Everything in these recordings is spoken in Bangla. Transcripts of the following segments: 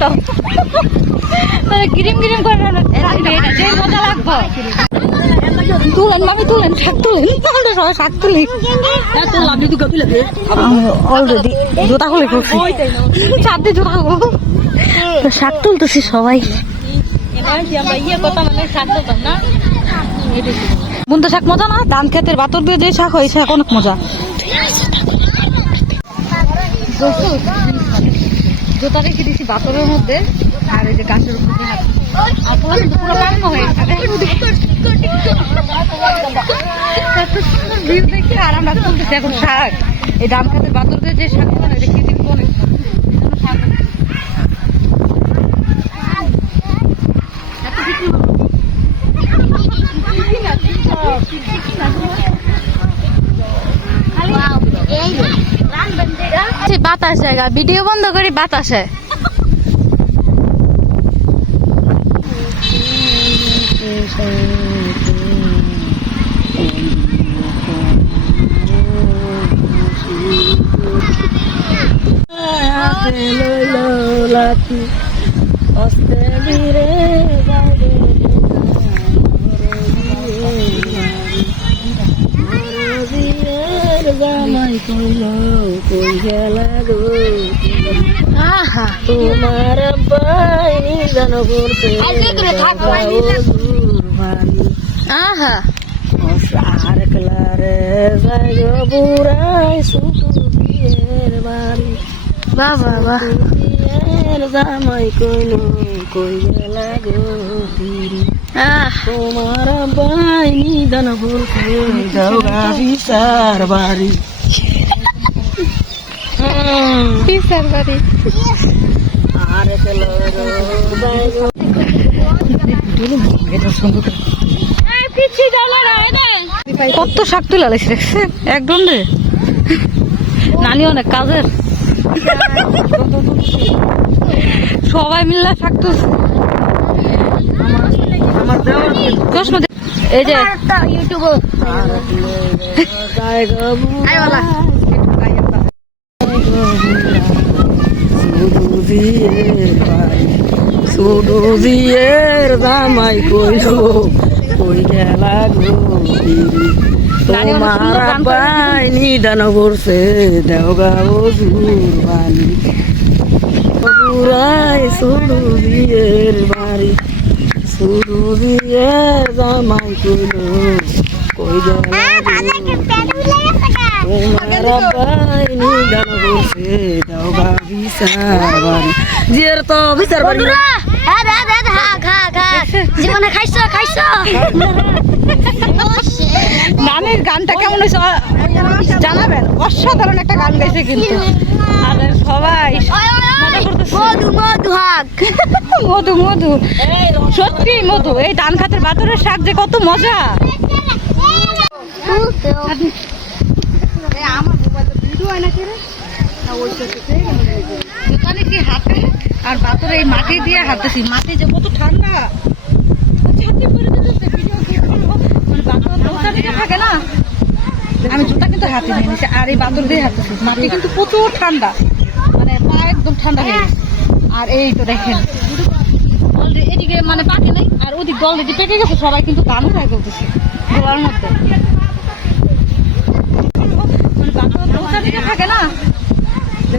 তো গিরিম গিরিম করে যে মজা লাগবে। তুলেন মামি তুলেন, শাক তুলেন, আমরা সবাই শাক তুলি। অলরেডি জুতা খুলে ফেলছি, চার দিয়ে জুতা খাবো, শাক তুলতেছি সবাই। বুনতে শাক মজা না, ধান খেতের বাতর দিয়ে যে শাক হয় শাক অনেক মজা। জুতা রেখে দিছি বাতরের মধ্যে, আর এই যে গাছের উপরে আর পুরো পুরো কান্ড হয়ে দেখি। আর আমরা তুলতেছি এখন শাক, এই ধান খেতের বাতর দিয়ে যে শাক মানে রেখে দিচ্ছি অনেক শাক। বাতাস জায়গা, ভিডিও বন্ধ করি বাতাসে। তোমার বাইনি জানো বলতে আর ক্লারে যাই বুড়াই শুধু বিয়ের বাড়ি বাবা জামাই কইল কই গেলা গো তোমার বাইনি জানো বলতে যাওগা বিচার বাড়ি বিচার বাড়ি। আর কত শাক তুলে লাগছে দেখছে একদম রে, নানি অনেক কাজের, সবাই মিললে শাক তুলছে। এই যে ইউটিউব সুডুজিয়ের জামাই কইল কই গেলা গো তোমার বাইনি দান করছে দেওগা বজুর বাণী বুড়াই সুডুজিয়ের বাড়ি সুডুজিয়ের জামাই কইল কই গেলা তোমার বাইনি দান করছে দেওগা বিচার বাড়ি জিয়ের তো বিচার বাড়ি জীবনে খাইছো নানির গানটা কেমন হয়েছে জানাবেন, অসাধারণ একটা গান গাইছে কিন্তু। আর সবাই মধু মধু হাক মধু মধু সত্যি মধু, এই ধান খাতের বাতরের শাক যে কত মজা। হাতে আর বাতরে এই মাটি দিয়ে হাঁটতেছি, মাটি যে কত ঠান্ডা থাকে না। আমি জুতা কিন্তু হাতে নিয়ে নিচ্ছি আর এই বাতর দিয়ে হাঁটতেছি, মাটি কিন্তু প্রচুর ঠান্ডা, মানে পা একদম ঠান্ডা হয়ে গেছে। আর এই তো দেখেন এদিকে মানে পাকে নাই, আর ওদিক দল যদি পেকে গেছে সবাই কিন্তু ধান উঠায় ফেলতেছে গোলার মধ্যে। থাকে না,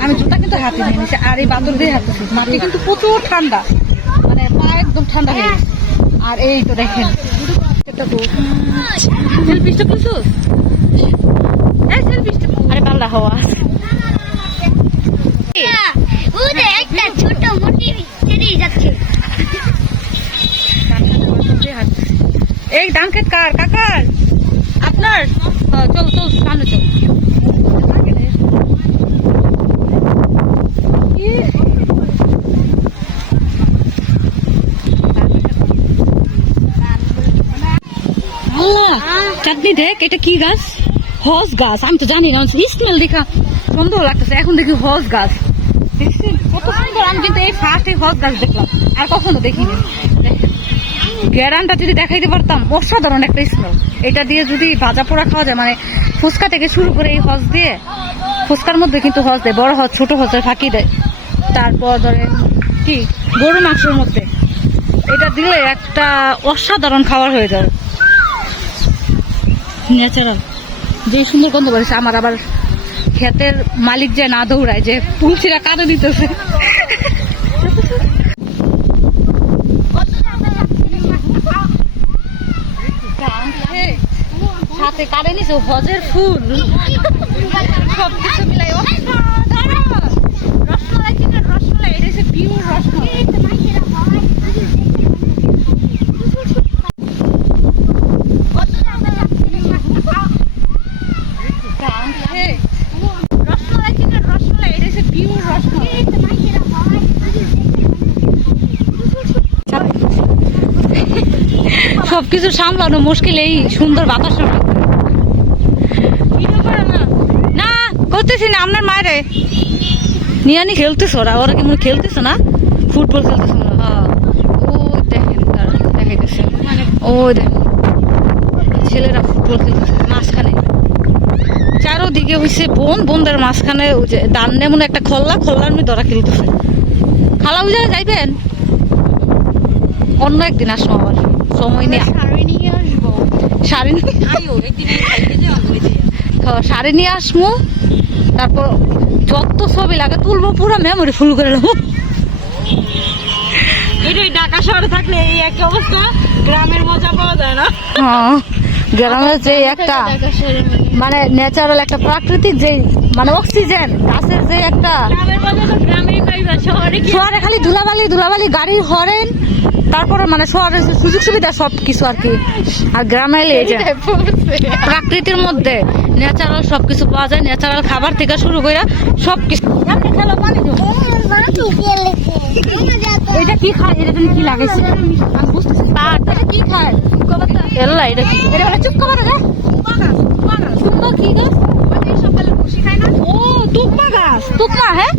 আমি জুতা কিন্তু হাতে নিয়ে নিচ্ছি আর এই বাতর দিয়ে হাঁটতেছি, মাটি কিন্তু প্রচুর ঠান্ডা, মানে পা একদম ঠান্ডা হয়ে গেছে। আর এই তো দেখেন আরে পাল্লা হওয়া এই ধান খেত কার কাকার আপনার? চল চল সামনে চল। চাটনি দেখ, এটা কি গাছ? হস গাছ। আমি তো জানি না, স্মেল দেখা সুন্দর লাগতেছে। এখন দেখি হস গাছ, কত সুন্দর। আমি কিন্তু এই ফার্স্ট এই হস গাছ দেখলাম, আর কখনো দেখিনি। গ্যারানটা যদি দেখাইতে পারতাম, অসাধারণ একটা স্মেল। এটা দিয়ে যদি ভাজা পোড়া খাওয়া যায়, মানে ফুচকা থেকে শুরু করে এই হস দিয়ে, ফুচকার মধ্যে কিন্তু হস দেয়, বড় হস ছোট হসের ফাঁকি দেয়। তারপর ধরে কি গরু মাংসের মধ্যে এটা দিলে একটা অসাধারণ খাবার হয়ে যাবে। ন্যাচারাল যে সুন্দর গন্ধ করেছে। আমার আবার ক্ষেতের মালিক যে না দৌড়ায়, যে তুলসিরা কাঁদে দিতেছে। সাথে কাটে নিছে হজের ফুল, সবকিছু মিলাই রসমালাই, চিকেন রসমালাই, এটা হচ্ছে পিওর রসমালাই। রসমালাই, চিকেন রসমালাই, এটা হচ্ছে পিওর রসমালাই। সবকিছু সামলানো মুশকিল এই সুন্দর বাতাসের মধ্যে। না করতেছি না, আপনার মায়েরে নিয়ে আনি খেলতেছ, ওরা কেমন খেলতেছে না, ফুটবল খেলতেছে না। হ্যাঁ ও দেখেন, তারা দেখাইতেছে, ও দেখেন ছেলেরা ফুটবল খেলতেছে মাঝখানে। চারোদিকে হয়েছে বন, বনদের মাঝখানে দান এমন একটা খোল্লার মধ্যে ওরা খেলতেছে। খালা বুঝা যাইবেন অন্য একদিন আসবো, আবার সময় নেই। শাড়ি নিয়ে আসবো, তারপর যত ছবি লাগে তুলবো, পুরো মেমোরি ফুল করে নেবো। এটাই ঢাকা শহরে থাকলে এই একটা অবস্থা, গ্রামের মজা পাওয়া যায় না। হ্যাঁ, গ্রামের যে একটা মানে ন্যাচারাল একটা প্রাকৃতিক যে মানে অক্সিজেন, গাছের যে একটা, শহরে খালি ধুলাবালি গাড়ির হরেন, তারপরে মানে শহরের সুযোগ সুবিধা সব কিছু আর কি। আর গ্রামে এলে এই যে প্রাকৃতির মধ্যে ন্যাচারাল সবকিছু পাওয়া যায়, ন্যাচারাল খাবার থেকে শুরু করে সবকিছু। এটা কি খায়, এটা তুমি কি লাগাইছে আমি বুঝতেছি, এটা কি খায় এল্লা, এটা কি, এটা হলো চুপ করা রে, সুন্দর কি গাছ, ও তুকমা গাছ, তুকমা, হ্যাঁ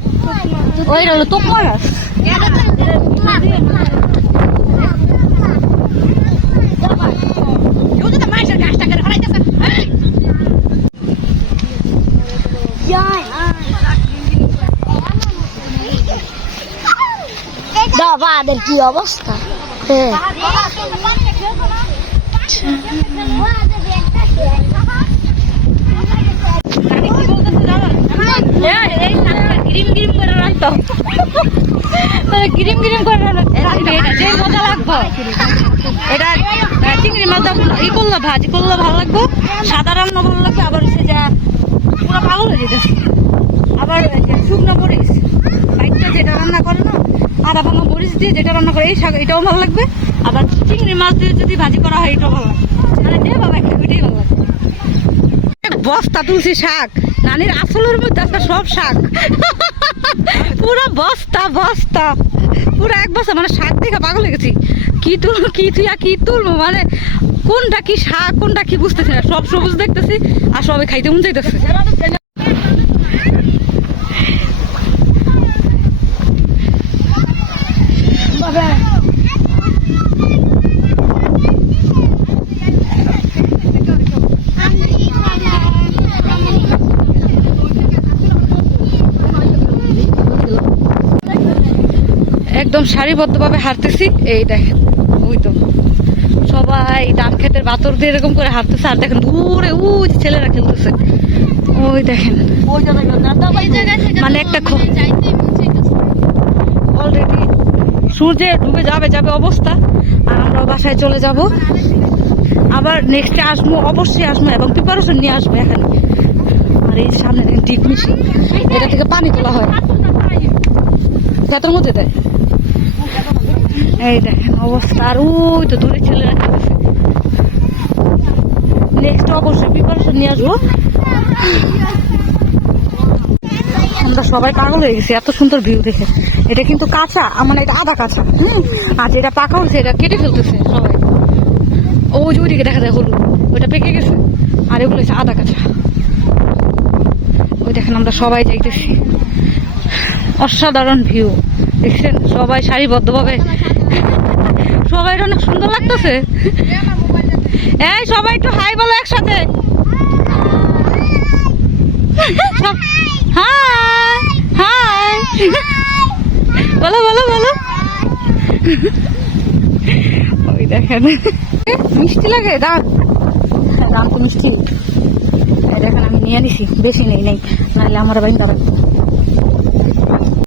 ওই হলো তুকমা গাছ। বাবাদের কি অবস্থা, হ্যাঁ এটা চিংড়ি মাছ ই করলো, ভাজি করলো ভালো লাগবো, সাদা রান্না ভালো লাগবে, আবার হচ্ছে যা পুরো পাগল হয়ে যেতেছে। আবার শুকনো মরিচ বাইকটা যেটা রান্না করে না, আদা ভাঙা মরিচ দিয়ে যেটা রান্না করে, এই শাক এটাও ভালো লাগবে। আবার চিংড়ি মাছ দিয়ে যদি ভাজি করা হয় এটাও ভালো লাগবে, মানে যে বাবা একটা ওইটাই ভালো লাগবে। বস্তা তুলসী শাক, নানির আসলের মধ্যে আছে সব শাক, পুরো বস্তা বস্তা, পুরো এক বস্তা, মানে শাক দেখে পাগল হয়ে গেছি। কি তুলবো মানে কোনটা কি শাক কোনটা কি বুঝতেছি না, সব সবুজ দেখতেছি আর সবাই খাইতে মন চাইতেছে। একদম সারিবদ্ধভাবে হাঁটতেছি, এই দেখেন ওই তো সবাই ধান ক্ষেতের বাতর দিয়ে এরকম করে হাঁটতেছে, আর দেখেন দূরে ওই যে ছেলেরা খেলতেছে, ওই দেখেন মানে একটা অলরেডি সূর্যে ডুবে যাবে অবস্থা। আর আমরা বাসায় চলে যাব, আবার নেক্সটে আসবো, অবশ্যই আসবো এবং প্রিপারেশন নিয়ে আসবো এখানে। আর এই সামনে দেখেন ডিপ মেশিন, এটা থেকে পানি তোলা হয়, ক্ষেতের মধ্যে দেয়। এই দেখেন অবস্থা, আর ওই তো দূরে ছেলেরা খেলতেছে। নেক্সট অবশ্যই প্রিপারেশন নিয়ে আসবো। আমরা সবাই পাগল হয়ে গেছি এত সুন্দর ভিউ দেখে। এটা কিন্তু কাঁচা, মানে এটা আধা কাঁচা, আর যেটা পাকা হচ্ছে এটা কেটে ফেলতেছে সবাই। ওই যে ওইদিকে দেখা যায় হলুদ, ওইটা পেকে গেছে, আর এগুলো হচ্ছে আধা কাঁচা। ওই দেখেন আমরা সবাই যাইতেছি, অসাধারণ ভিউ দেখছেন, সবাই সারিবদ্ধভাবে, সবাই অনেক সুন্দর লাগতেছে। এই সবাই একটু হাই বলো একসাথে, হাই হাই বলো বলো বলো। ওই দেখেন মিষ্টি লাগে দাম, দাম তো মিষ্টি। এই দেখেন আমি নিয়ে নিছি, বেশি নেই নাহলে আমার বাইন্দা